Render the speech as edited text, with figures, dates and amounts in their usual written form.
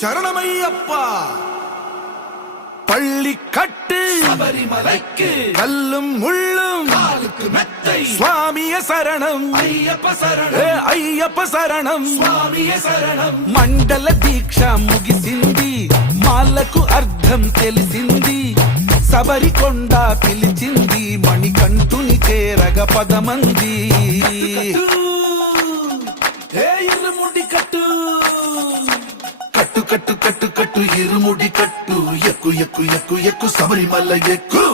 சரணமையப்பா. பள்ளி கட்டு சபரிமலைக்கு கல்லும் முள்ளும் காலுக்கு மெத்தை சுவாமிய சரணம் ஐயப்ப சரணம் అయ్యప్ప శరణం స్వామియ శరణం. మండల దీక్ష ముగిసింది మాలకు అర్థం తెలిసింది సబరికొండ పిలిచింది మణికంఠుని చేరగ పదమంది ఇరుముడి కట్టు కట్టు కట్టు కట్టు కట్టు ఇరుముడి కట్టు ఎక్కు ఎక్కు ఎక్కు ఎక్కు శబరిమల ఎక్కు